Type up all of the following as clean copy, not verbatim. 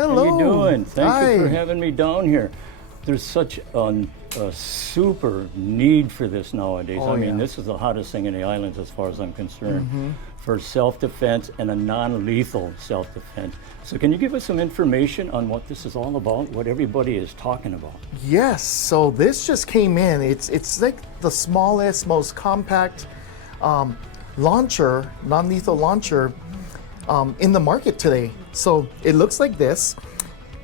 Hello. How you doing? Thank you for Hi. having me down here. There's such a super need for this nowadays. Oh, I mean, yeah. this is the hottest thing in the islands as far as I'm concerned, for self-defense and a non-lethal self-defense. So can you give us some information on what this is all about, what everybody is talking about? Yes, so this just came in. It's like the smallest, most compact launcher, non-lethal launcher in the market today. So it looks like this,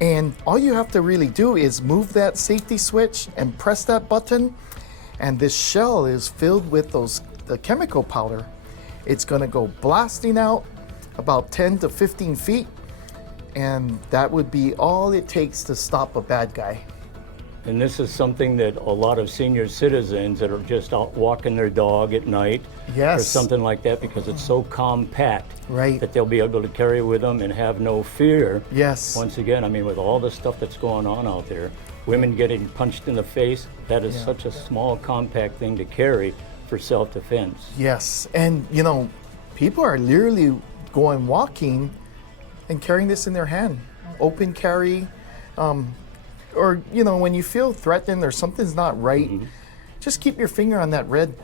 and all you have to really do is move that safety switch and press that button, and this shell is filled with the chemical powder. It's gonna go blasting out about 10 to 15 feet, and that would be all it takes to stop a bad guy. And this is something that a lot of senior citizens that are just out walking their dog at night or Yes. something like that, because it's so compact, Right. that they'll be able to carry with them and have no fear. Yes. Once again, I mean, with all the stuff that's going on out there, women getting punched in the face, that is such a small, compact thing to carry for self-defense. Yes, and people are literally going walking and carrying this in their hand, open carry, or when you feel threatened or something's not right, just keep your finger on that red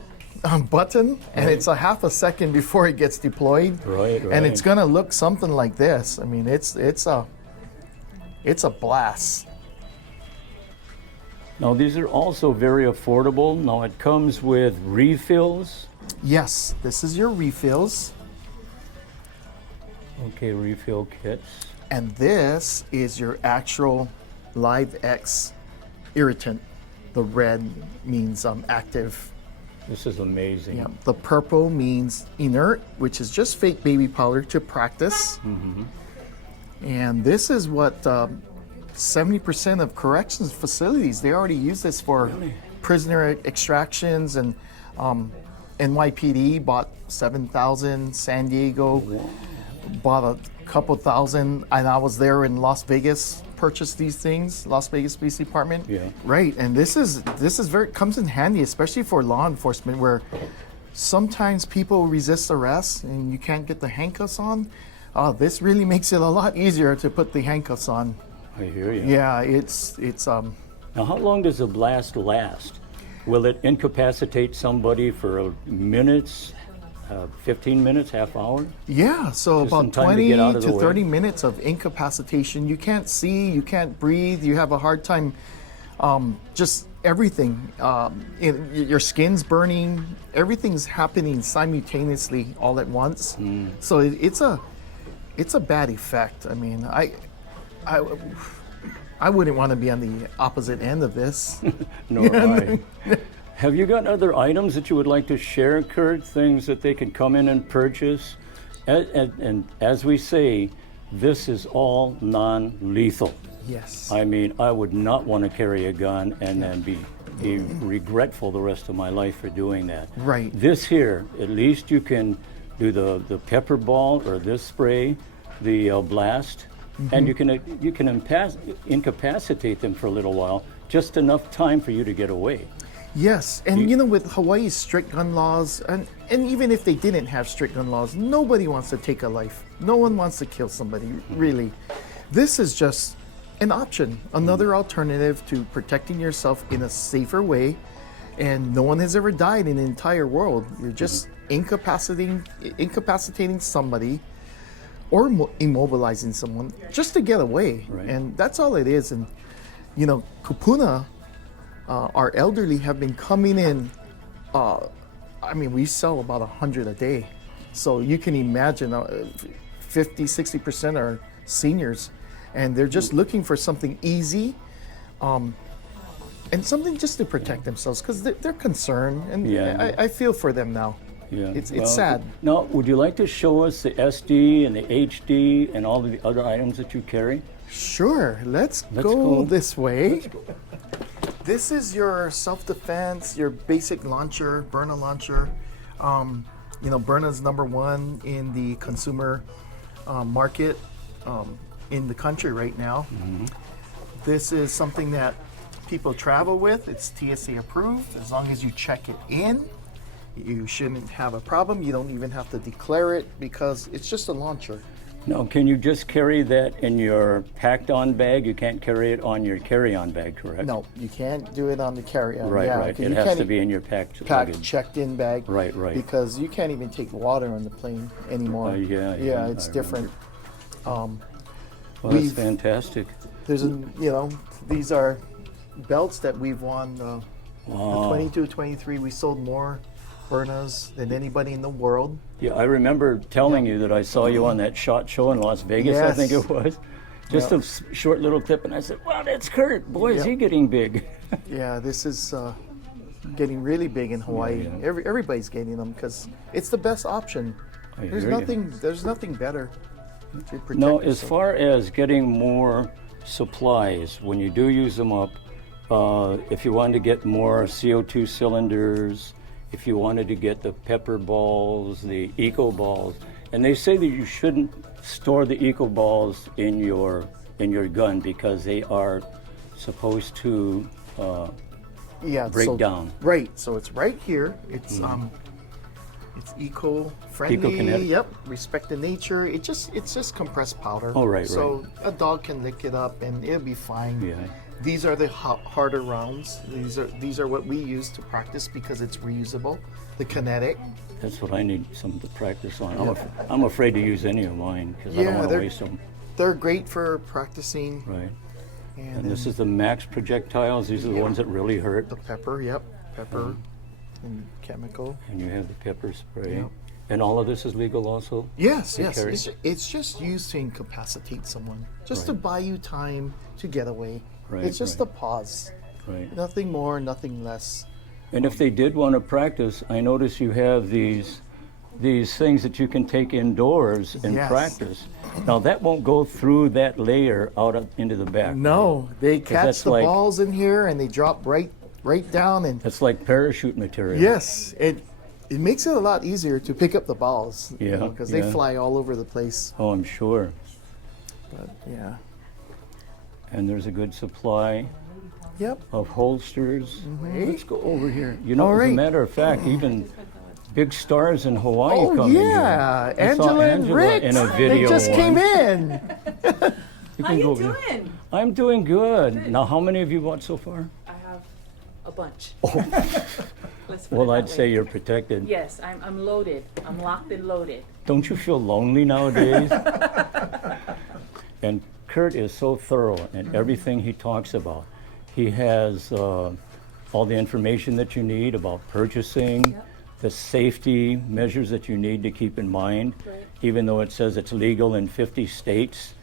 button, and it's a half a second before it gets deployed, Right. and it's gonna look something like this. I mean, it's a blast. Now, these are also very affordable. Now, it comes with refills. Yes, this is your refills, Okay, refill kits. and this is your actual Live X irritant. The red means active. This is amazing. Yeah. The purple means inert, which is just fake baby powder to practice. And this is what 70% of corrections facilities, they already use this for prisoner extractions, and NYPD bought 7,000, San Diego bought a couple thousand, and I was there in Las Vegas, purchased these things, Las Vegas Police Department. Yeah. Right, and this is very, comes in handy, especially for law enforcement, where sometimes people resist arrest and you can't get the handcuffs on. This really makes it a lot easier to put the handcuffs on. I hear you. Yeah, it's Now, how long does a blast last? Will it incapacitate somebody for minutes, 15 minutes, half hour? yeah, so Just some about time to 20 get out of to the way. 30 minutes of incapacitation. You can't see, you can't breathe, you have a hard time, just everything. Your skin's burning, everything's happening simultaneously all at once. So it's a bad effect. I mean, I wouldn't want to be on the opposite end of this. Nor I. Have you got other items that you would like to share, Kurt? Things that they can come in and purchase? And as we say, this is all non-lethal. Yes. I mean, I would not want to carry a gun and then be regretful the rest of my life for doing that. Right. This here, at least you can do the pepper ball or this spray, the blast, and you can incapacitate them for a little while, just enough time for you to get away. Yes, and with Hawaii's strict gun laws, and even if they didn't have strict gun laws, nobody wants to take a life. No one wants to kill somebody, really. This is just an option, another alternative to protecting yourself in a safer way, and no one has ever died in the entire world. You're just incapacitating somebody or immobilizing someone just to get away, Right. and that's all it is. And kupuna, our elderly have been coming in. We sell about 100 a day, so you can imagine 50, 60% are seniors, and they're just looking for something easy, and something just to protect themselves, because they're concerned, and Yeah. I feel for them now. Yeah. It's Well, sad. Now, would you like to show us the SD and the HD and all of the other items that you carry? Sure, let's Let's go go. this way. This is your self-defense, your basic launcher, Byrna launcher. Byrna's number one in the consumer market in the country right now. This is something that people travel with. It's TSA approved. As long as you check it in, you shouldn't have a problem. You don't even have to declare it, because it's just a launcher. Now, can you just carry that in your packed-on bag? You can't carry it on your carry-on bag, correct? No, you can't do it on the carry-on. Right, yeah, right. 'cause It you has can't to be in your packed packed, luggage. checked-in bag. Right, right. Because you can't even take water on the plane anymore. Yeah, it's I different. Well, that's We've- fantastic. There's these are belts that we've won. The Wow. 22, 23. We sold more Byrnas than anybody in the world. Yeah, I remember telling you that I saw you on that SHOT show in Las Vegas, I think Yes. it was. Just Yep. a short little clip, and I said, wow, that's Kurt. Boy, is Yep. he getting big. Yeah, this is getting really big in Hawaii. Yeah. Everybody's getting them because it's the best option. I There's hear you. nothing. There's nothing better to protect Now, as yourself. far as getting more supplies, when you do use them up, if you wanted to get more CO2 cylinders, if you wanted to get the pepper balls, the eco balls, and they say that you shouldn't store the eco balls in your gun because they are supposed to break down. Right. So it's right here. It's it's eco-friendly. Eco-kinetic. Yep. Respect the nature. It's just compressed powder. Oh, right, So a dog can lick it up and it'll be fine. Yeah. These are the harder rounds. These are what we use to practice because it's reusable. The kinetic. That's what I need some to practice on. I'm afraid to use any of mine because I don't Yeah, want to they're- waste them. They're great for practicing. Right. And, And this is the max projectiles. These are the ones that really hurt. the pepper. Yep. Pepper and chemical. And you have the pepper spray. Yep. And all of this is legal also? Yes, to yes. carry? It's just used to incapacitate someone, just to Right. buy you time to get away. Right, It's just right. a pause. Right. Nothing more, nothing less. And if they did want to practice, I notice you have these things that you can take indoors and Yes. practice. Now that won't go through that layer into the back. No, they catch that's the like- balls in here and they drop right down. And That's like parachute material. yes, it makes it a lot easier to pick up the balls. Yeah, because they yeah. fly all over the place. Oh, I'm sure. But yeah, And there's a good supply yep. of holsters. Let's go over here. You know, All as a right. matter of fact, even big stars in Hawaii Oh come in yeah, here. I saw Angela and Angela Rick. in a They video just came once. in. You How can you go over there. doing? I'm doing good. Now, how many have you bought so far? I have a bunch. Let's put Well, it I'd that say way. you're protected. Yes, I'm loaded. I'm locked and loaded. Don't you feel lonely nowadays? And Kurt is so thorough in everything he talks about. He has all the information that you need about purchasing, Yep. the safety measures that you need to keep in mind. Right. Even though it says it's legal in 50 states,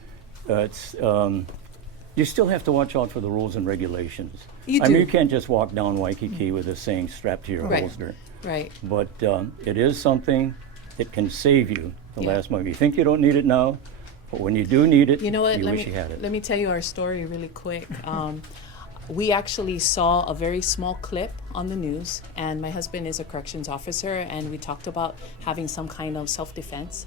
you still have to watch out for the rules and regulations. You I mean, do. you can't just walk down Waikiki with a saying strapped to your Right. holster. Right. But it is something that can save you the Yeah. last month. You think you don't need it now, but when you do need it, You know what? you Let wish me you had it. let me tell you our story really quick. We actually saw a very small clip on the news, and my husband is a corrections officer, and we talked about having some kind of self-defense,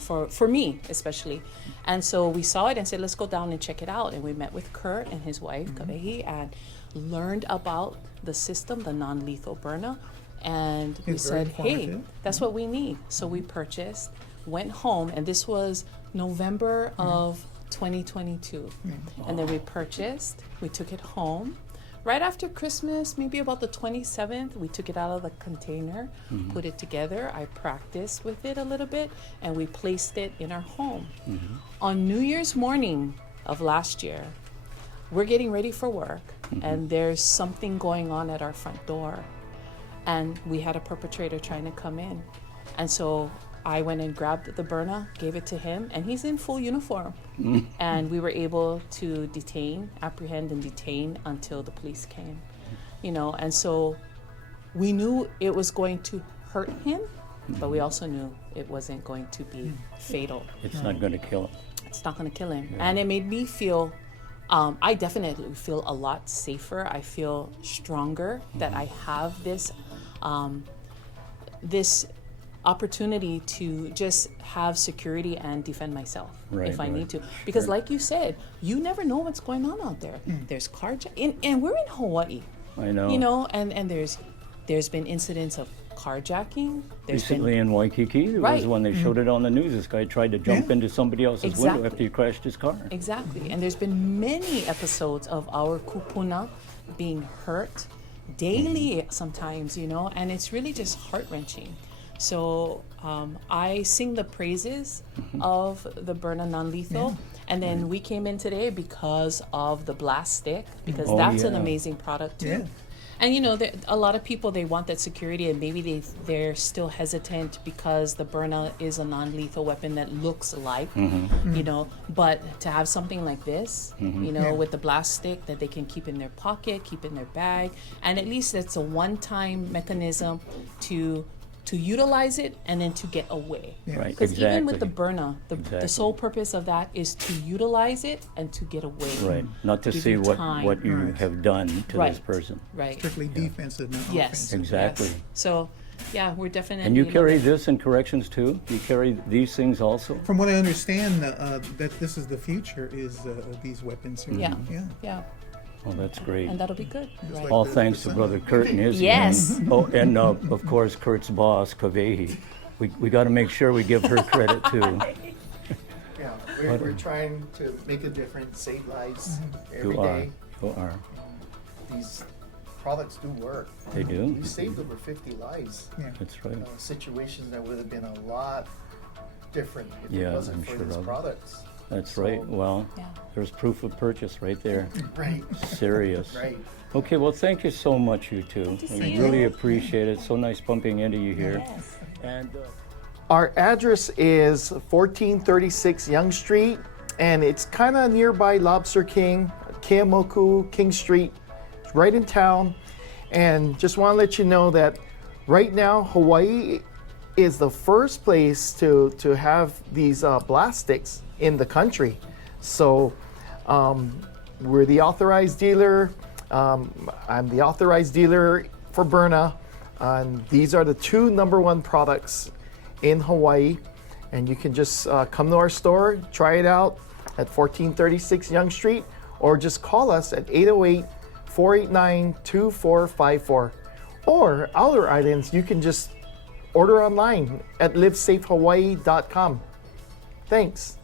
for me especially. And so we saw it and said, let's go down and check it out. And we met with Kurt and his wife, Kavehi, and learned about the system, the non-lethal Byrna. And we It's very said, hey, informative. that's what we need. So we purchased, went home, and this was November of 2022. And then we purchased, we took it home. Right after Christmas, maybe about the 27th, we took it out of the container, put it together. I practiced with it a little bit, and we placed it in our home. On New Year's morning of last year, we're getting ready for work, and there's something going on at our front door. And we had a perpetrator trying to come in. And so I went and grabbed the Byrna, gave it to him, and he's in full uniform. And we were able to apprehend and detain until the police came. And so we knew it was going to hurt him, but we also knew it wasn't going to be fatal. It's not going to kill him. It's not going to kill him. And it made me feel, I definitely feel a lot safer. I feel stronger that I have this opportunity to just have security and defend myself Right, if I right. need to. Because Sure. like you said, you never know what's going on out there. There's and we're in Hawaii. I know. And there's been incidents of carjacking. There's Recently in Waikiki, there was Right. one, they showed it on the news. This guy tried to jump into somebody else's window Exactly. after he crashed his car. Exactly. And there's been many episodes of our kupuna being hurt daily sometimes, you know, and it's really just heart-wrenching. So I sing the praises of the Byrna non-lethal. And then we came in today because of the blast stick, because Oh, that's an yeah. amazing product too. Yeah. And you know, a lot of people, they want that security, and maybe they're still hesitant because the Byrna is a non-lethal weapon that looks like, you know. But to have something like this, you know, Yeah. with the blast stick that they can keep in their pocket, keep in their bag, and at least it's a one-time mechanism to utilize it and then to get away. Right, Because exactly. even with the Byrna, the Exactly. sole purpose of that is to utilize it and to get away. Right, not to Give see you what time. you Right. have done to Right. this person. Right. Strictly defensive, not Yes. offensive. Exactly. Yes. So, yeah, we're definitely. And you carry looking- this in corrections too? You carry these things also? From what I understand, that this is the future is these weapons. Here. Yeah. Yeah. Yeah, Oh, that's great. and that'll be good. Right. like All the- thanks to the Brother Kurt and his Yes. gang. Oh, and of course, Kurt's boss, Kavehi. We got to make sure we give her credit too. Yeah, we're trying to make a difference, save lives every You are. day. You are. These products do work. They do. We saved over 50 lives. Yeah. That's right. Situations that would have been a lot different if Yeah, it wasn't I'm for sure these of it. products. That's right. Well, Yeah. there's proof of purchase right there. Right, Serious. right. Okay, well, thank you so much, you two. to We see you. really appreciate it. So nice bumping into you here. Yes. And Our address is 1436 Young Street, and it's kind of nearby Lobster King, Keamoku, King Street. It's right in town. And just want to let you know that right now, Hawaii is the first place to have these blast sticks in the country. So we're the authorized dealer. I'm the authorized dealer for Byrna. And these are the two #1 products in Hawaii. And you can just come to our store, try it out at 1436 Young Street, or just call us at 808-489-2454. Or other items, you can just order online at livesafehawaii.com. Thanks.